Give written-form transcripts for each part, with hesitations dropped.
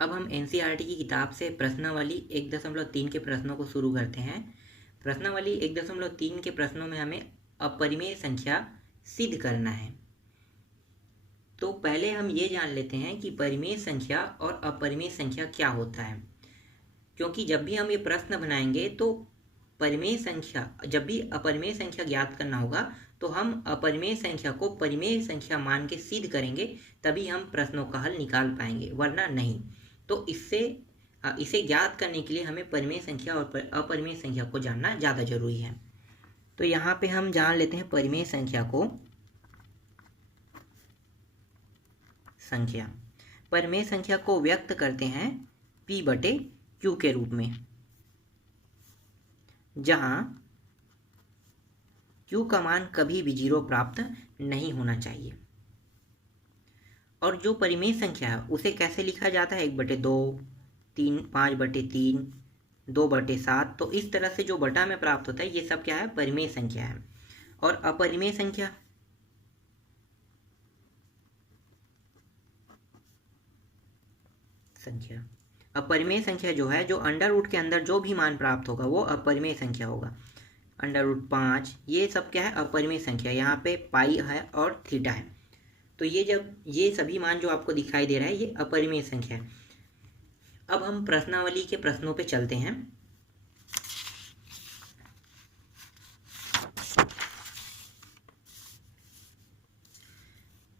अब हम एनसीईआरटी की किताब से प्रश्नावली 1.3 के प्रश्नों को शुरू करते हैं। प्रश्नावली 1.3 के प्रश्नों में हमें अपरिमेय संख्या सिद्ध करना है। तो पहले हम ये जान लेते हैं कि परिमेय संख्या और अपरिमेय संख्या क्या होता है, क्योंकि जब भी हम ये प्रश्न बनाएंगे तो परिमेय संख्या, जब भी अपरिमेय संख्या ज्ञात करना होगा तो हम अपरिमेय संख्या को परिमेय संख्या मान के सिद्ध करेंगे, तभी हम प्रश्नों का हल निकाल पाएंगे, वरना नहीं। तो इसे ज्ञात करने के लिए हमें परिमेय संख्या और अपरिमेय संख्या को जानना ज़्यादा जरूरी है। तो यहाँ पे हम जान लेते हैं परिमेय संख्या को। परिमेय संख्या को व्यक्त करते हैं P/Q के रूप में, जहां Q का मान कभी भी 0 प्राप्त नहीं होना चाहिए। और जो परिमेय संख्या है उसे कैसे लिखा जाता है, 1/2, 5/3, 2/7। तो इस तरह से जो बटा में प्राप्त होता है ये सब क्या है, परिमेय संख्या है। और अपरिमेय संख्या, अपरिमेय संख्या जो है, जो अंडर रूट के अंदर जो भी मान प्राप्त होगा वो अपरिमेय संख्या होगा। √5 ये सब क्या है, अपरिमेय संख्या। यहाँ पे पाई है और थीटा है, तो ये जब ये सभी मान जो आपको दिखाई दे रहा है ये अपरिमेय संख्या है। अब हम प्रश्नावली के प्रश्नों पे चलते हैं।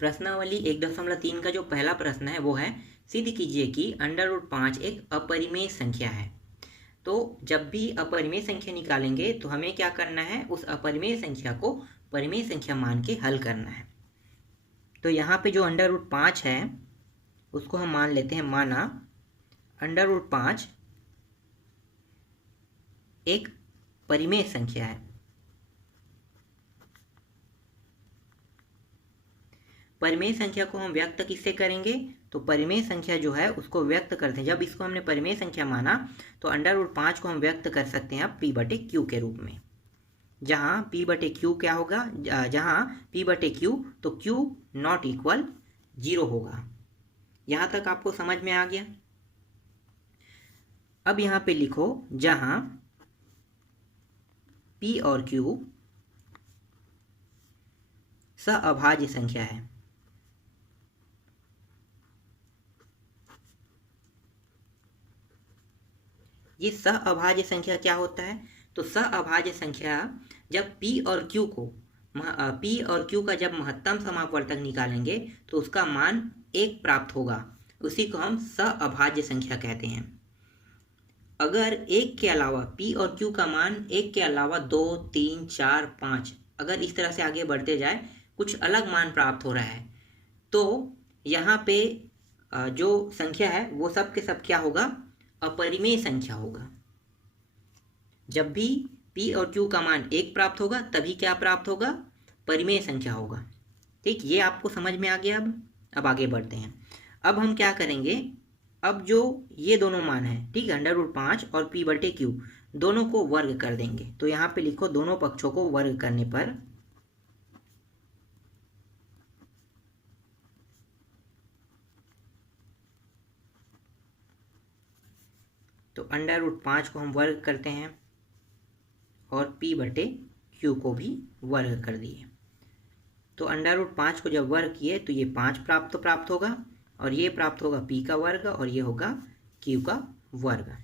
प्रश्नावली 1.3 का जो पहला प्रश्न है वो है, सिद्ध कीजिए कि √5 एक अपरिमेय संख्या है। तो जब भी अपरिमेय संख्या निकालेंगे तो हमें क्या करना है, उस अपरिमेय संख्या को परिमेय संख्या मान के हल करना है। तो यहाँ पे जो √5 है उसको हम मान लेते हैं, माना √5 एक परिमेय संख्या है। परिमेय संख्या को हम व्यक्त किससे करेंगे, तो परिमेय संख्या जो है उसको व्यक्त करते हैं, जब इसको हमने परिमेय संख्या माना तो √5 को हम व्यक्त कर सकते हैं P/Q के रूप में, जहाँ P/Q क्या होगा, जहाँ P/Q तो Q नॉट इक्वल 0 होगा। यहाँ तक आपको समझ में आ गया। अब यहाँ पे लिखो, जहाँ P और Q सहअभाज्य संख्या है। ये सहअभाज्य संख्या क्या होता है, तो सहअभाज्य संख्या जब P और Q का जब महत्तम समापवर्तक निकालेंगे तो उसका मान 1 प्राप्त होगा, उसी को हम सहअभाज्य संख्या कहते हैं। अगर 1 के अलावा P और Q का मान 1 के अलावा 2, 3, 4, 5 अगर इस तरह से आगे बढ़ते जाए, कुछ अलग मान प्राप्त हो रहा है, तो यहाँ पे जो संख्या है वो सब के सब क्या होगा, अपरिमेय संख्या होगा। जब भी P और Q का मान 1 प्राप्त होगा तभी क्या प्राप्त होगा, परिमेय संख्या होगा। ठीक, ये आपको समझ में आ गया। अब आगे बढ़ते हैं। अब हम क्या करेंगे, अब जो ये दोनों मान हैं, ठीक है, √5 और P/Q दोनों को वर्ग कर देंगे। तो यहाँ पे लिखो, दोनों पक्षों को वर्ग करने पर तो √5 को हम वर्ग करते हैं और P/Q को भी वर्ग कर दिए। तो √5 को जब वर्ग किए तो ये 5 प्राप्त होगा, और ये प्राप्त होगा P का वर्ग, और ये होगा Q का वर्ग।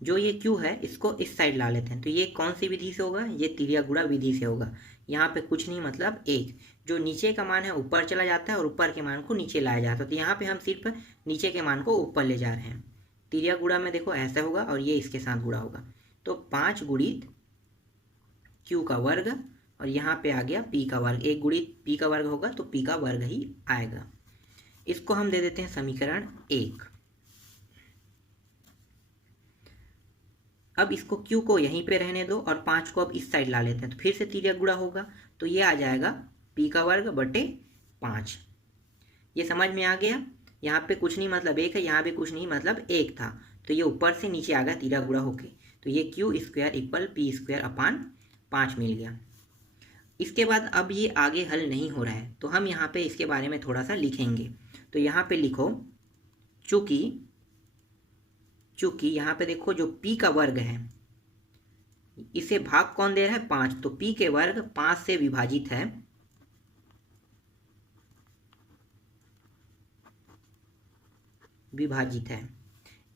जो ये Q है इसको इस साइड ला लेते हैं। तो ये कौन सी विधि से होगा, ये तिर्यक गुणा विधि से होगा। यहाँ पे कुछ नहीं, मतलब 1, जो नीचे का मान है ऊपर चला जाता है और ऊपर के मान को नीचे लाया जाता है। तो यहाँ पे हम सिर्फ नीचे के मान को ऊपर ले जा रहे हैं। तिर्यक गुणा में देखो ऐसा होगा और ये इसके साथ गुणा होगा, तो 5 गुणित Q का वर्ग, और यहाँ पे आ गया P का वर्ग। 1 गुणित P का वर्ग होगा तो P का वर्ग ही आएगा। इसको हम दे देते हैं समीकरण 1। अब इसको Q को यहीं पे रहने दो और 5 को अब इस साइड ला लेते हैं, तो फिर से तिर्यक गुणा होगा, तो ये आ जाएगा P का वर्ग बटे 5। ये समझ में आ गया। यहाँ पे कुछ नहीं मतलब 1 है, यहाँ भी कुछ नहीं मतलब 1 था, तो ये ऊपर से नीचे आ गया तिर्यक गुणा होके, तो ये Q² इक्वल P²/5 मिल गया। इसके बाद अब ये आगे हल नहीं हो रहा है, तो हम यहाँ पे इसके बारे में थोड़ा सा लिखेंगे। तो यहाँ पे लिखो, चूंकि यहाँ पे देखो जो p का वर्ग है इसे भाग कौन दे रहा है 5, तो p के वर्ग 5 से विभाजित है,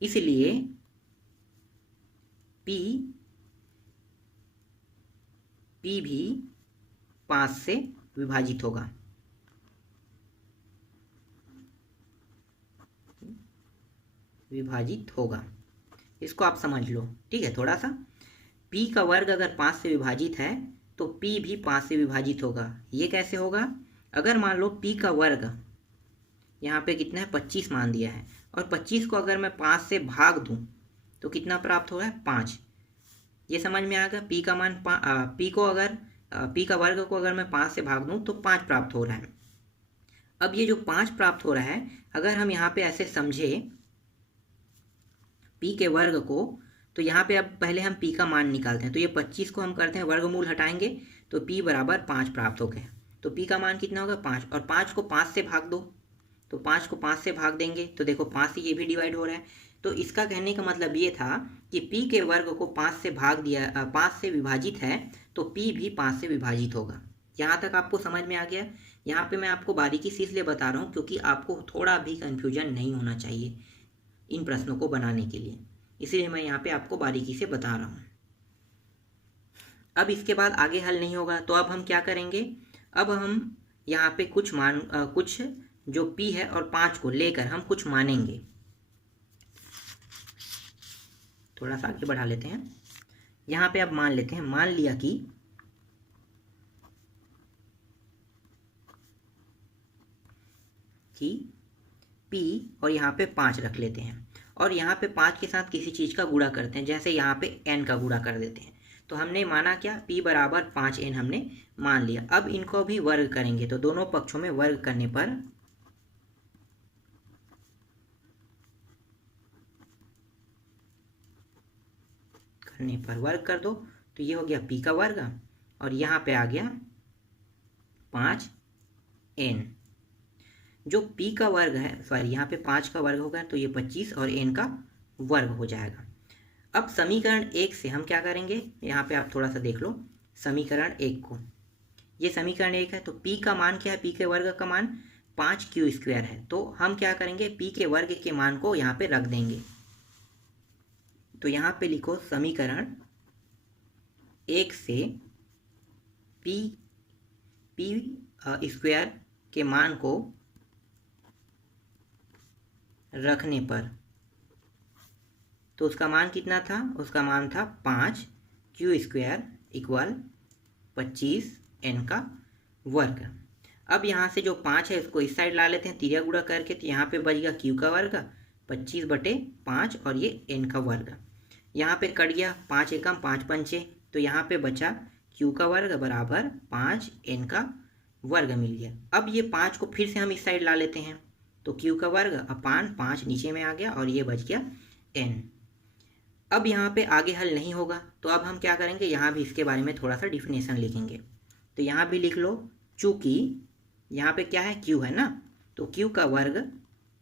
इसलिए p भी 5 से विभाजित होगा। इसको आप समझ लो, ठीक है। थोड़ा सा p का वर्ग अगर 5 से विभाजित है तो p भी 5 से विभाजित होगा। ये कैसे होगा? अगर मान लो p का वर्ग यहाँ पे कितना है 25 मान दिया है, और 25 को अगर मैं 5 से भाग दूँ तो कितना प्राप्त हो रहा है 5। ये समझ में आ गया? p का मान p का वर्ग को अगर मैं 5 से भाग दूँ तो 5 प्राप्त हो रहा है। अब ये जो 5 प्राप्त हो रहा है, अगर हम यहाँ पे ऐसे समझे p के वर्ग को, तो यहाँ पे अब पहले हम p का मान निकालते हैं। तो ये 25 को हम करते हैं वर्गमूल हटाएंगे तो p बराबर 5 प्राप्त हो गए। तो p का मान कितना होगा 5, और 5 को 5 से भाग दो, तो 5 को 5 से भाग देंगे तो देखो 5 से ये भी डिवाइड हो रहा है। तो इसका कहने का मतलब ये था कि p के वर्ग को 5 से भाग दिया, 5 से विभाजित है तो p भी 5 से विभाजित होगा। यहाँ तक आपको समझ में आ गया? यहाँ पे मैं आपको बारीकी से इसलिए बता रहा हूँ क्योंकि आपको थोड़ा भी कन्फ्यूजन नहीं होना चाहिए इन प्रश्नों को बनाने के लिए, इसलिए मैं यहाँ पे आपको बारीकी से बता रहा हूँ। अब इसके बाद आगे हल नहीं होगा, तो अब हम क्या करेंगे? अब हम यहाँ पे कुछ जो p है और 5 को लेकर हम कुछ मानेंगे। थोड़ा सा आगे बढ़ा लेते हैं। यहाँ पे अब मान लेते हैं, मान लिया कि p और यहाँ पे 5 रख लेते हैं, और यहाँ पे 5 के साथ किसी चीज़ का गुणा करते हैं, जैसे यहाँ पे n का गुणा कर देते हैं। तो हमने माना क्या? p बराबर 5n हमने मान लिया। अब इनको भी वर्ग करेंगे, तो दोनों पक्षों में वर्ग करने पर वर्ग कर दो, तो ये हो गया p का वर्ग, और यहाँ पे आ गया 5n। जो p का वर्ग है, सॉरी यहाँ पे 5 का वर्ग होगा तो ये 25 और n का वर्ग हो जाएगा। अब समीकरण 1 से हम क्या करेंगे? यहाँ पे आप थोड़ा सा देख लो समीकरण 1 को। ये समीकरण 1 है, तो p का मान क्या है? p के वर्ग का मान 5q² है। तो हम क्या करेंगे? p के वर्ग के मान को यहाँ पे रख देंगे। तो यहाँ पे लिखो समीकरण 1 से p² के मान को रखने पर, तो उसका मान कितना था? उसका मान था 5q² इक्वल 25n का वर्ग। अब यहाँ से जो 5 है उसको इस साइड ला लेते हैं तिरिया गुणा करके, तो यहाँ पे बच गया q का वर्ग 25/5 और ये n का वर्ग। यहाँ पे कट गया 5 एकम 5 पंचे, तो यहाँ पे बचा q का वर्ग बराबर 5n का वर्ग मिल गया। अब ये 5 को फिर से हम इस साइड ला लेते हैं, तो q का वर्ग अपान 5 नीचे में आ गया और ये बच गया n। अब यहाँ पे आगे हल नहीं होगा, तो अब हम क्या करेंगे? यहाँ भी इसके बारे में थोड़ा सा डिफिनेशन लिखेंगे। तो यहाँ भी लिख लो, चूँकि यहाँ पे क्या है? q है ना, तो q का वर्ग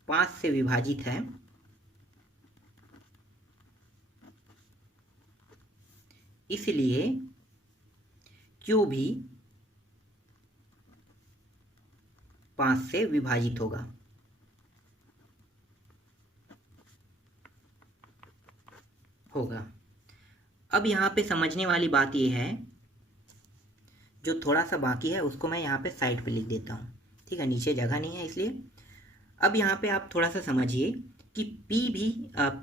5 से विभाजित है, इसलिए q भी 5 से विभाजित होगा। अब यहाँ पे समझने वाली बात ये है, जो थोड़ा सा बाकी है उसको मैं यहाँ पे साइड पे लिख देता हूँ, ठीक है? नीचे जगह नहीं है इसलिए। अब यहाँ पे आप थोड़ा सा समझिए कि p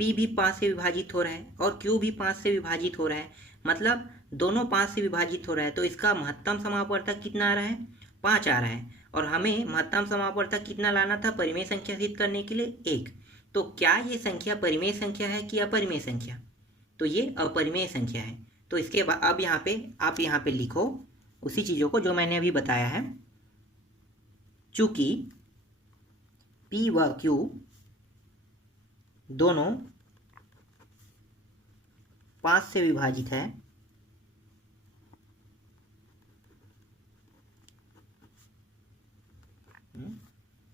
भी 5 से विभाजित हो रहा है और q भी 5 से विभाजित हो रहा है, मतलब दोनों 5 से विभाजित हो रहा है, तो इसका महत्तम समापवर्तक कितना आ रहा है? 5 आ रहा है। और हमें महत्तम समापवर्तक कितना लाना था परिमेय संख्या सिद्ध करने के लिए? 1। तो क्या ये संख्या परिमेय संख्या है कि अपरिमेय संख्या? तो ये अपरिमेय संख्या है। तो इसके बाद अब यहाँ पे आप यहाँ पे लिखो उसी चीज़ों को जो मैंने अभी बताया है। चूँकि p व q दोनों 5 से विभाजित है,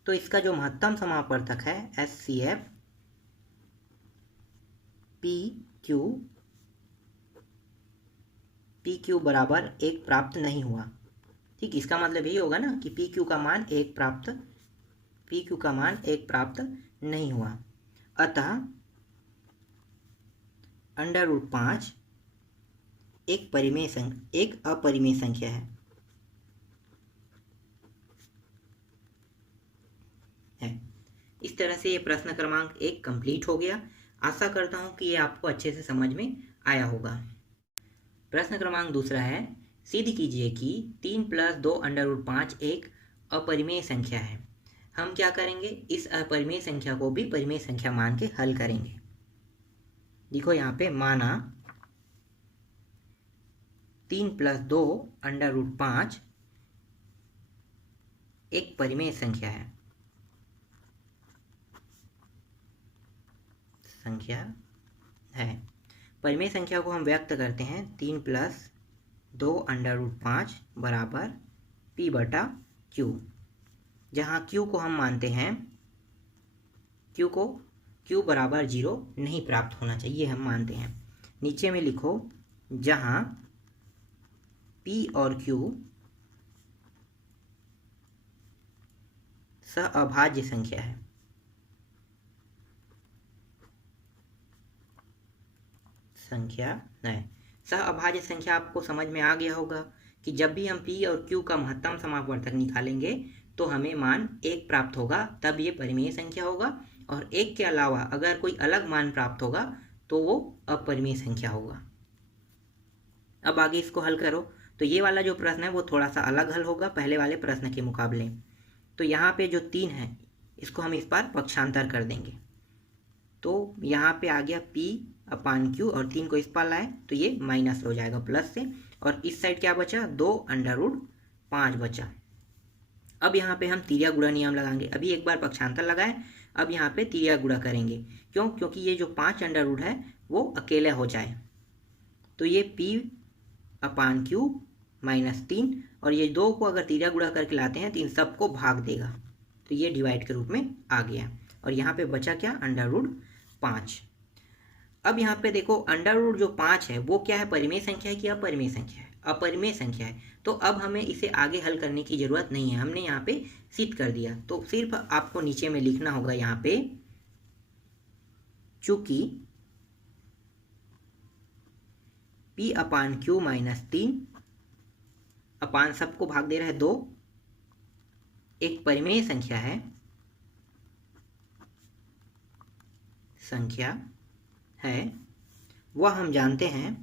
तो इसका जो महत्तम समापवर्तक है SCF पी क्यू बराबर 1 प्राप्त नहीं हुआ। ठीक, इसका मतलब यही होगा ना कि पी क्यू का मान 1 प्राप्त नहीं हुआ। अतः √5 एक अपरिमेय संख्या है। इस तरह से ये प्रश्न क्रमांक 1 कंप्लीट हो गया। आशा करता हूँ कि ये आपको अच्छे से समझ में आया होगा। प्रश्न क्रमांक दूसरा है, सिद्ध कीजिए कि 3 + 2 √5 एक अपरिमेय संख्या है। हम क्या करेंगे, इस अपरिमेय संख्या को भी परिमेय संख्या मान के हल करेंगे। देखो यहाँ पे माना 3 + 2 √5 एक परिमेय संख्या है। परिमेय संख्या को हम व्यक्त करते हैं 3 + 2 √5 बराबर p/q, जहाँ q को हम मानते हैं, q बराबर 0 नहीं प्राप्त होना चाहिए, हम मानते हैं। नीचे में लिखो जहाँ p और q सहअभाज्य संख्या है। सहअभाज्य संख्या आपको समझ में आ गया होगा कि जब भी हम p और q का महत्तम समापवर्तक निकालेंगे तो हमें मान 1 प्राप्त होगा, तब ये परिमेय संख्या होगा, और 1 के अलावा अगर कोई अलग मान प्राप्त होगा तो वो अपरिमेय संख्या होगा। अब आगे इसको हल करो। तो ये वाला जो प्रश्न है वो थोड़ा सा अलग हल होगा पहले वाले प्रश्न के मुकाबले। तो यहाँ पे जो 3 है इसको हम इस बार पक्षांतर कर देंगे। तो यहाँ पे आ गया p/q और 3 को इस पार लाए तो ये माइनस हो जाएगा प्लस से, और इस साइड क्या बचा, 2 √5 बचा। अब यहाँ पे हम तिर्या गुणा नियम लगाएंगे। अभी एक बार पक्षांतर लगाए, अब यहाँ पे तिर्या गुणा करेंगे। क्यों? क्योंकि ये जो 5 √ है वो अकेले हो जाए। तो ये p/q -3, और ये 2 को अगर तिर्या गुणा करके लाते हैं तो इन सबको भाग देगा, तो ये डिवाइड के रूप में आ गया। और यहाँ पे बचा क्या, √5। अब यहाँ पे देखो √ जो 5 है वो क्या है, परिमेय संख्या है कि अपरिमेय संख्या है? अपरिमेय संख्या है। तो अब हमें इसे आगे हल करने की जरूरत नहीं है, हमने यहाँ पे सिद्ध कर दिया। तो सिर्फ आपको नीचे में लिखना होगा यहाँ पे, चूंकि p/q -3 अपान सबको भाग दे रहा है 2 एक परिमेय संख्या है, वह हम जानते हैं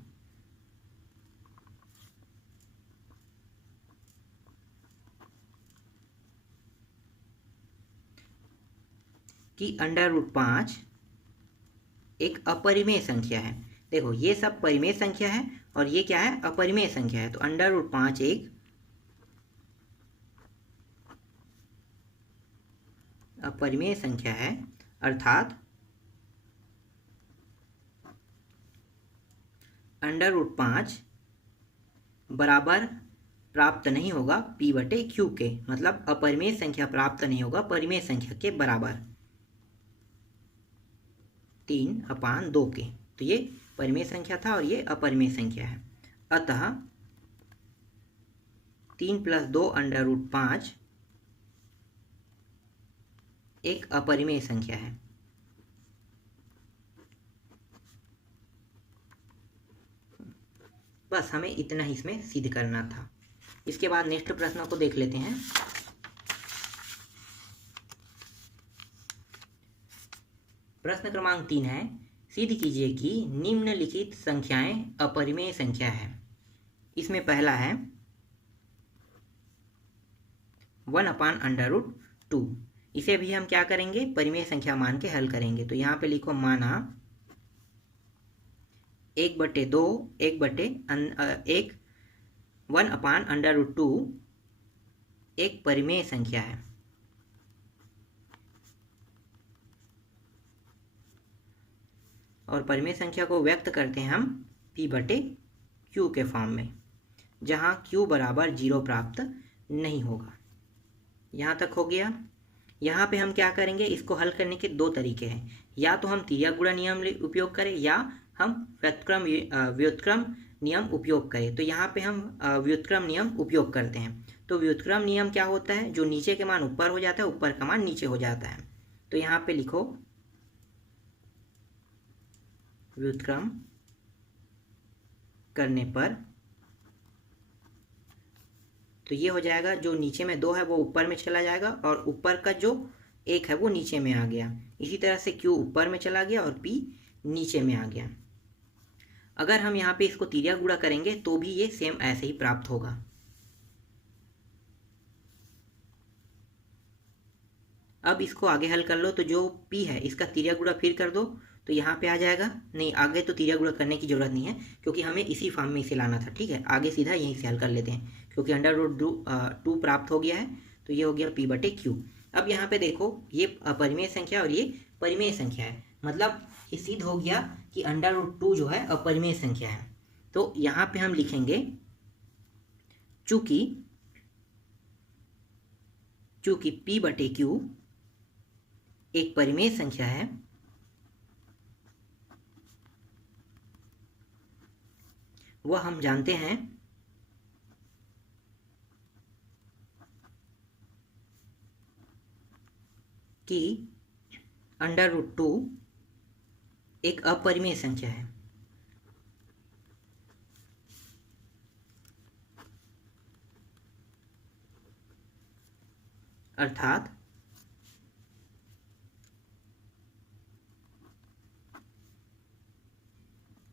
कि √5 एक अपरिमेय संख्या है। देखो ये सब परिमेय संख्या है और ये क्या है, अपरिमेय संख्या है। तो √5 एक अपरिमेय संख्या है, अर्थात √5 बराबर प्राप्त नहीं होगा p/q के, मतलब अपरिमेय संख्या प्राप्त नहीं होगा परिमेय संख्या के बराबर 3/2 के। तो ये परिमेय संख्या था और ये अपरिमेय संख्या है। अतः 3 + 2 √5 एक अपरिमेय संख्या है। बस हमें इतना ही इसमें सिद्ध करना था। इसके बाद नेक्स्ट प्रश्न को देख लेते हैं। प्रश्न क्रमांक 3 है, सिद्ध कीजिए कि निम्नलिखित संख्याएं अपरिमेय संख्या है। इसमें पहला है 1/√2। इसे भी हम क्या करेंगे, परिमेय संख्या मान के हल करेंगे। तो यहाँ पे लिखो माना 1/2 1/√2 एक परिमेय संख्या है। और परिमेय संख्या को व्यक्त करते हैं हम p/q के फॉर्म में, जहाँ q बराबर 0 प्राप्त नहीं होगा। यहाँ तक हो गया। यहाँ पे हम क्या करेंगे, इसको हल करने के दो तरीके हैं, या तो हम तिर्यक गुणा नियम उपयोग करें या हम व्युत्क्रम नियम उपयोग करें। तो यहाँ पे हम व्युत्क्रम नियम उपयोग करते हैं। तो व्युत्क्रम नियम क्या होता है, जो नीचे के मान ऊपर हो जाता है, ऊपर का मान नीचे हो जाता है। तो यहाँ पे लिखो व्युत्क्रम करने पर, तो ये हो जाएगा जो नीचे में 2 है वो ऊपर में चला जाएगा और ऊपर का जो 1 है वो नीचे में आ गया। इसी तरह से Q ऊपर में चला गया और P नीचे में आ गया। अगर हम यहाँ पे इसको तिर्यक गुणा करेंगे तो भी ये सेम ऐसे ही प्राप्त होगा। अब इसको आगे हल कर लो, तो जो P है इसका तिर्यक गुणा फिर कर दो, तो यहाँ पे आ जाएगा। नहीं, आगे तो तिर्यक गुणा करने की जरूरत नहीं है क्योंकि हमें इसी फॉर्म में इसे लाना था। ठीक है, आगे सीधा यहीं से हल कर लेते हैं क्योंकि √2 प्राप्त हो गया है। तो ये हो गया P/Q। अब यहाँ पे देखो, ये अपरिमेय संख्या और ये परिमेय संख्या है, मतलब ये सिद्ध हो गया कि √2 जो है अपरिमेय संख्या है। तो यहाँ पे हम लिखेंगे चूंकि P/Q एक परिमेय संख्या है, वह हम जानते हैं कि √2 एक अपरिमेय संख्या है। अर्थात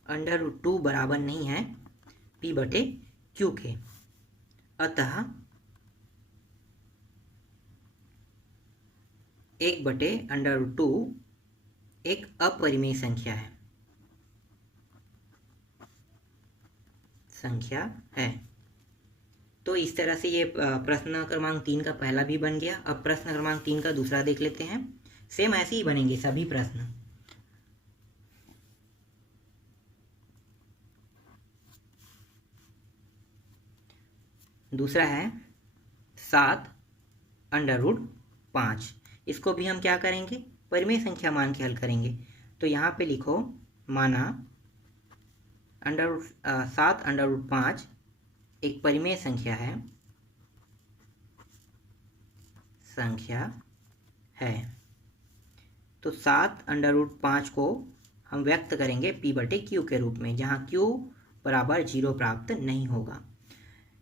√2 बराबर नहीं है P/Q के। अतः 1/√2 एक अपरिमेय संख्या है। तो इस तरह से ये प्रश्न क्रमांक 3 का पहला भी बन गया। अब प्रश्न क्रमांक 3 का दूसरा देख लेते हैं। सेम ऐसे ही बनेंगे सभी प्रश्न। दूसरा है 7√5। इसको भी हम क्या करेंगे, परिमेय संख्या मान के हल करेंगे। तो यहाँ पे लिखो, माना 7√5 एक परिमेय संख्या है। तो 7√5 को हम व्यक्त करेंगे P/Q के रूप में, जहाँ Q बराबर 0 प्राप्त नहीं होगा।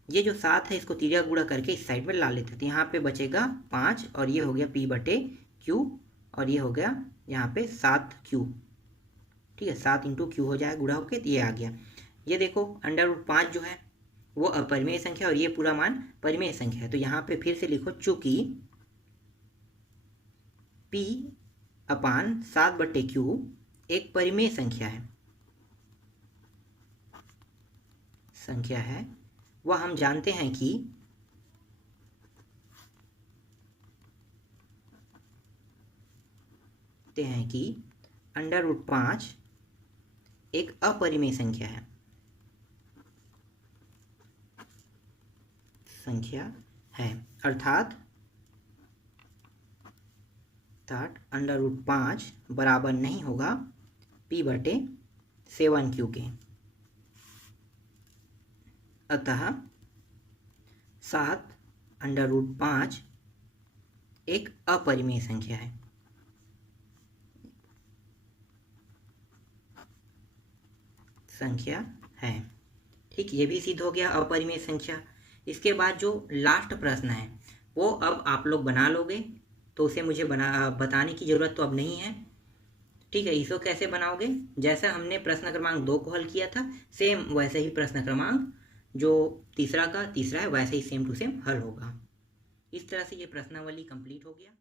ये जो 7 है इसको तिर्यक गुणा करके इस साइड में ला लेते हैं। तो यहाँ पे बचेगा 5 और ये हो गया P/Q और ये हो गया यहाँ पे 7Q। ठीक है, 7 × Q हो जाए गुणा होके, तो ये आ गया। ये देखो √5 जो है वो अपरिमेय संख्या और ये पूरा मान परिमेय संख्या है। तो यहाँ पे फिर से लिखो, चूंकि P/7/Q एक परिमेय संख्या है, वह हम जानते हैं कि √5 एक अपरिमेय संख्या है। अर्थात √5 बराबर नहीं होगा P/7Q के। अतः 7√5 एक अपरिमेय संख्या है। ठीक, ये भी सिद्ध हो गया अपरिमेय संख्या। इसके बाद जो लास्ट प्रश्न है वो अब आप लोग बना लोगे, तो उसे मुझे बताने की ज़रूरत तो अब नहीं है। ठीक है, इसको कैसे बनाओगे, जैसा हमने प्रश्न क्रमांक 2 को हल किया था सेम वैसे ही प्रश्न क्रमांक जो तीसरा है वैसे ही सेम टू सेम हल होगा। इस तरह से ये प्रश्नावली कंप्लीट हो गया।